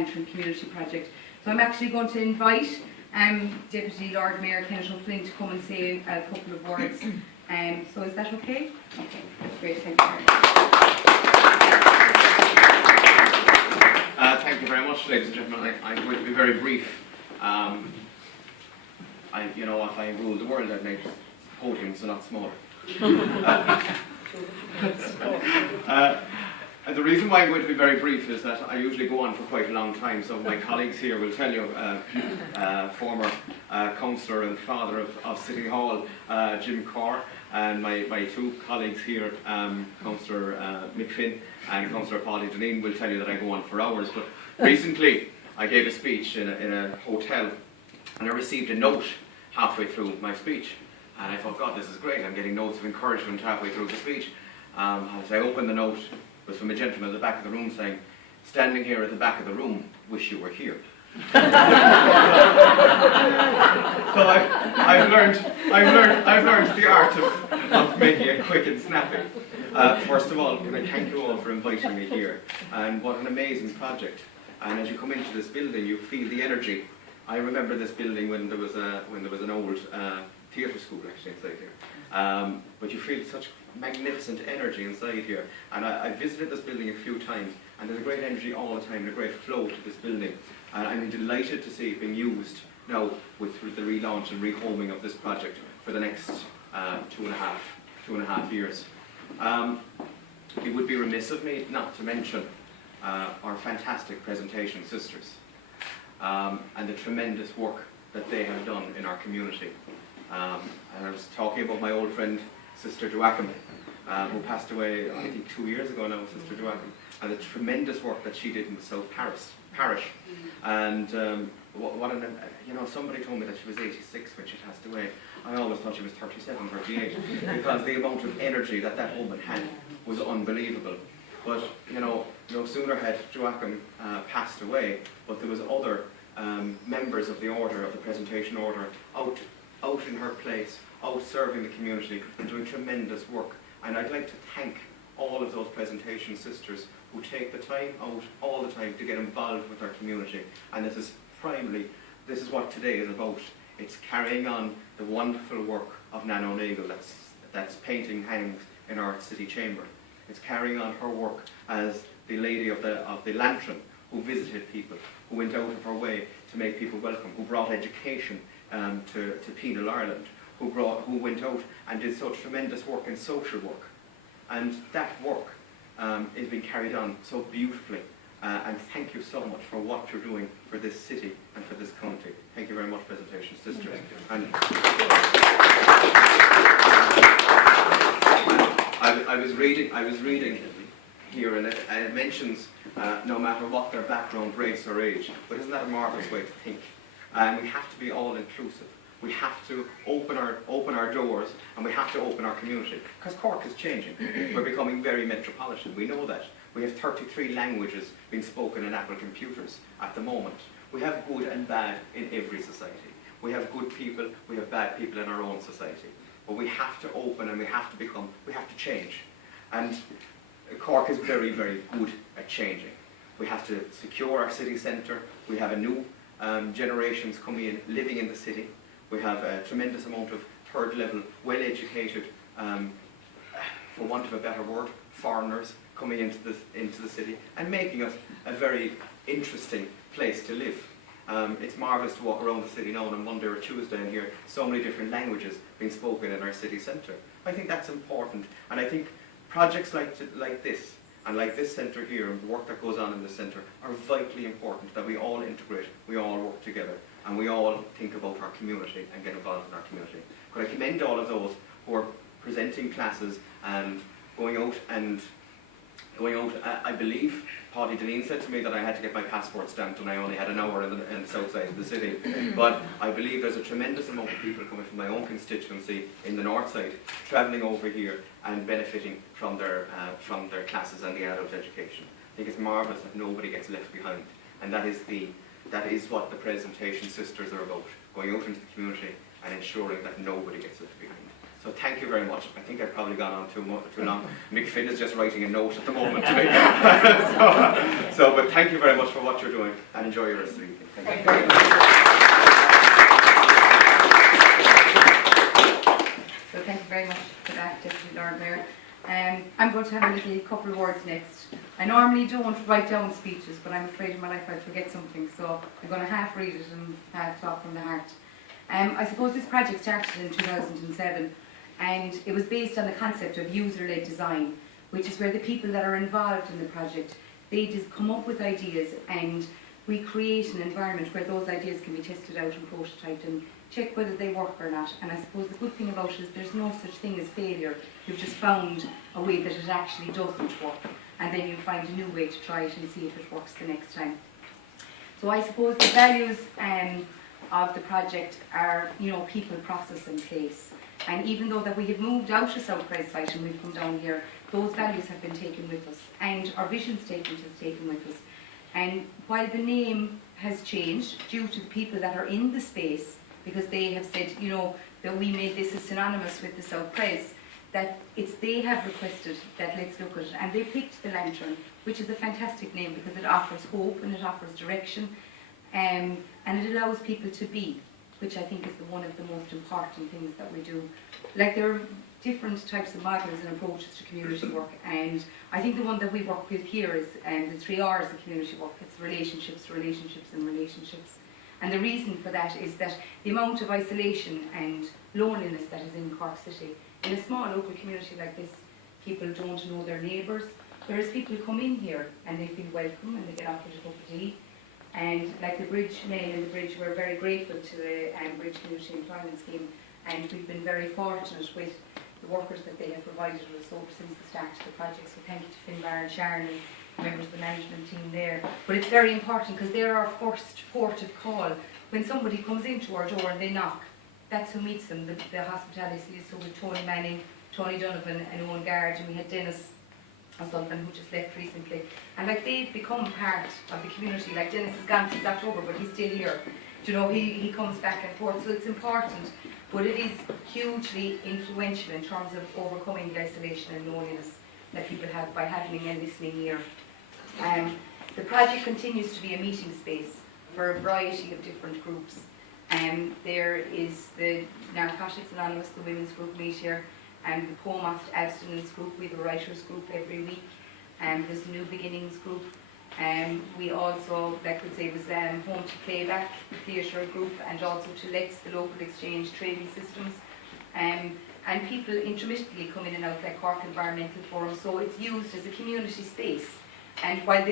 Lantern Community Project. So I'm actually going to invite Deputy Lord Mayor Kenneth O'Flynn to come and say a couple of words. So is that okay? Okay, that's great. Thank you very much. Thank you very much, ladies and gentlemen. I'm going to be very brief. You know, if I ruled the world, I'd make podiums a lot smaller. And the reason why I'm going to be very brief is that I usually go on for quite a long time. Some of my colleagues here will tell you, former councillor and father of City Hall, Jim Cork, and my two colleagues here, Councillor Mick Finn and Councillor Paddy Deneen, will tell you that I go on for hours. But recently I gave a speech in a hotel, and I received a note halfway through my speech. And I thought, God, this is great. I'm getting notes of encouragement halfway through the speech. As I opened the note, it was from a gentleman at the back of the room saying, "Standing here at the back of the room, wish you were here." So I've learned the art of making it quick and snappy. First of all, can I thank you all for inviting me here, and what an amazing project. And as you come into this building, you feel the energy. I remember this building when there was an old theatre school actually inside here. But you feel such magnificent energy inside here. And I visited this building a few times, and there's a great energy all the time, and a great flow to this building. And I'm delighted to see it being used now with the relaunch and rehoming of this project for the next two and a half years. It would be remiss of me not to mention our fantastic presentation sisters and the tremendous work that they have done in our community. And I was talking about my old friend, Sister Joachim, who passed away, I think 2 years ago now, Sister Joachim, and the tremendous work that she did in the South Parish. And you know, somebody told me that she was 86 when she passed away. I always thought she was 37, 38, because the amount of energy that that woman had was unbelievable. But you know, no sooner had Joachim passed away, but there was other members of the order, of the presentation order, out in her place, out serving the community and doing tremendous work. And I'd like to thank all of those presentation sisters who take the time out all the time to get involved with our community. And this is what today is about. It's carrying on the wonderful work of Nan O'Neill that's painting hangs in our city chamber. It's carrying on her work as the lady of the Lantern, who visited people, who went out of her way to make people welcome, who brought education to Penal Ireland, who went out and did such tremendous work in social work. And that work is being carried on so beautifully. And thank you so much for what you're doing for this city and for this county. Thank you very much, presentation sisters. And I was reading here, and it mentions no matter what their background, race or age. But isn't that a marvellous way to think? And we have to be all inclusive. We have to open our doors, and we have to open our community. Because Cork is changing. We're becoming very metropolitan. We know that. We have 33 languages being spoken in Apple computers at the moment. We have good and bad in every society. We have good people, we have bad people in our own society. But we have to open, and we have to change. And Cork is very, very good at changing. We have to secure our city centre. We have a new generations coming in, living in the city. We have a tremendous amount of third level, well-educated, for want of a better word, foreigners coming into the city and making us a very interesting place to live. It's marvellous to walk around the city now on a Monday or Tuesday and hear so many different languages being spoken in our city centre. I think that's important, and I think projects like this and like this centre here and the work that goes on in the centre are vitally important, that we all integrate, we all work together, and we all think about our community and get involved in our community. Could I commend all of those who are presenting classes and going out, I believe Paddy Deneen said to me that I had to get my passport stamped and I only had an hour in the south side of the city. But I believe there's a tremendous amount of people coming from my own constituency in the north side, travelling over here and benefiting from their classes and the adult education. I think it's marvellous that nobody gets left behind, and that is what the presentation sisters are about, going out into the community and ensuring that nobody gets left behind. So thank you very much. I think I've probably gone on too long. Mick Finn is just writing a note at the moment to me. But thank you very much for what you're doing, and enjoy your rest of the evening. Thank you very much. So thank you very much for that, Deputy Lord Mayor. I'm going to have a little couple of words next. I normally don't write down speeches, but I'm afraid in my life I'd forget something, so I'm going to half read it and half talk from the heart. I suppose this project started in 2007, and it was based on the concept of user-led design, which is where the people that are involved in the project, they just come up with ideas, and we create an environment where those ideas can be tested out and prototyped and check whether they work or not. And I suppose the good thing about it is there's no such thing as failure. You've just found a way that it actually doesn't work, and then you find a new way to try it and see if it works the next time. So I suppose the values of the project are, people, process and place. And even though that we have moved out of South Price site and we've come down here, those values have been taken with us, and our vision statement is taken with us. And while the name has changed due to the people that are in the space, because they have said, that we made this as synonymous with the South Price, that they have requested that let's look at it, and they picked the lantern, which is a fantastic name because it offers hope and it offers direction, and it allows people to be, which I think is one of the most important things that we do. Like, there are different types of models and approaches to community work, and I think the one that we work with here is the 3 R's of community work. It's relationships, relationships and relationships. And the reason for that is that the amount of isolation and loneliness that is in Cork City, in a small local community like this, people don't know their neighbours, whereas people come in here and they feel welcome and they get offered a cup of tea. And like the bridge men in the bridge, we're very grateful to the Bridge Community Employment Scheme, and we've been very fortunate with the workers that they have provided us over since the start of the project. So thank you to Finbar and Sharon and members of the management team there. But it's very important because they're our first port of call. When somebody comes into our door and they knock, that's who meets them, the hospitality. So with Tony Manning, Tony Donovan and Owen Gard, and we had Dennis O'Sullivan who just left recently. And like, they've become part of the community. Like, Dennis is gone since October, but he's still here. He comes back and forth, so it's important. But it is hugely influential in terms of overcoming the isolation and loneliness that people have by having a listening ear. The project continues to be a meeting space for a variety of different groups. There is the Narcotics Anonymous, the women's group meet here, and the Poem Abstinence group. We have a writers group every week. There's the New Beginnings group. We also, like we say, was Home to Playback, the theatre group, and also to Lex, the local exchange trading systems. And people intermittently come in and out, like Cork Environmental Forum, so it's used as a community space. And while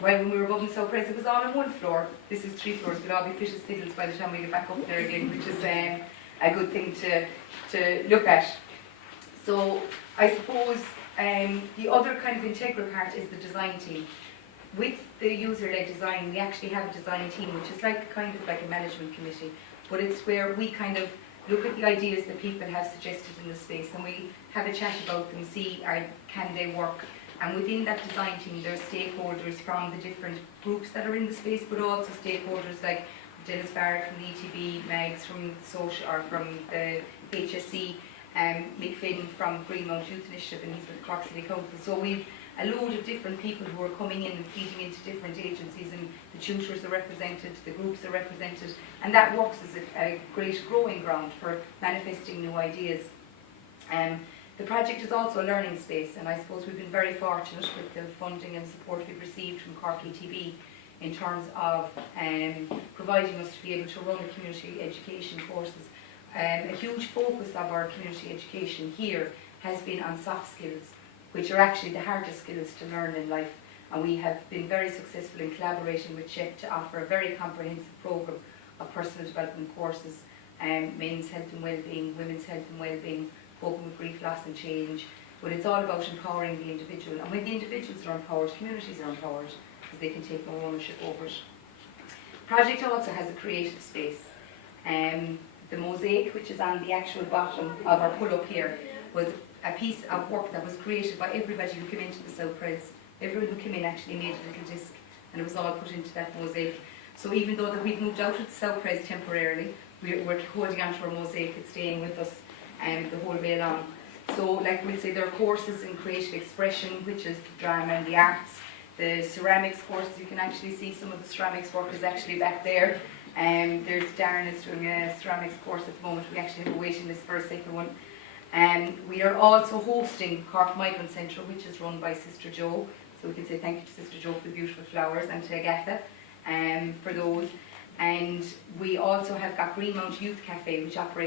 when we were above in South Price, it was all on one floor. This is 3 floors, we'll all be fit as fiddles by the time we get back up there again, which is a good thing to look at. So I suppose the other kind of integral part is the design team. With the user-led design, we actually have a design team, which is kind of like a management committee, but it's where we kind of look at the ideas that people have suggested in the space, and we have a chat about them, see can they work. And within that design team, there are stakeholders from the different groups that are in the space, but also stakeholders like Dennis Barrett from the ETB, Megs from social or from the HSC, Mick Finn from Greenmount Youth Initiative, and he's with the Cork City Council. So we've a load of different people who are coming in and feeding into different agencies, and the tutors are represented, the groups are represented, and that works as a great growing ground for manifesting new ideas. The project is also a learning space, and I suppose we've been very fortunate with the funding and support we've received from Cork ETB in terms of providing us to be able to run the community education courses. A huge focus of our community education here has been on soft skills, which are actually the hardest skills to learn in life, and we have been very successful in collaborating with CHEP to offer a very comprehensive programme of personal development courses, men's health and well-being, women's health and well-being, coping with grief, loss and change. But it's all about empowering the individual, and when the individuals are empowered, communities are empowered because they can take more ownership over it. The project also has a creative space. The mosaic, which is on the actual bottom of our pull-up here, was a piece of work that was created by everybody who came into the South Price. Everyone who came in actually made a little disc, and it was all put into that mosaic. So even though that we've moved out of the South Price temporarily, we're holding on to our mosaic, it's staying with us. the whole way along. So like we'll say there are courses in creative expression, which is the drama and the arts. The ceramics course, you can actually see some of the ceramics work is actually back there. There's Darren is doing a ceramics course at the moment. We actually have a waiting list for a second one. We are also hosting Cork Migrant Centre, which is run by Sister Jo. So we can say thank you to Sister Jo for the beautiful flowers and to Agatha for those. And we also have got Greenmount Youth Cafe, which operates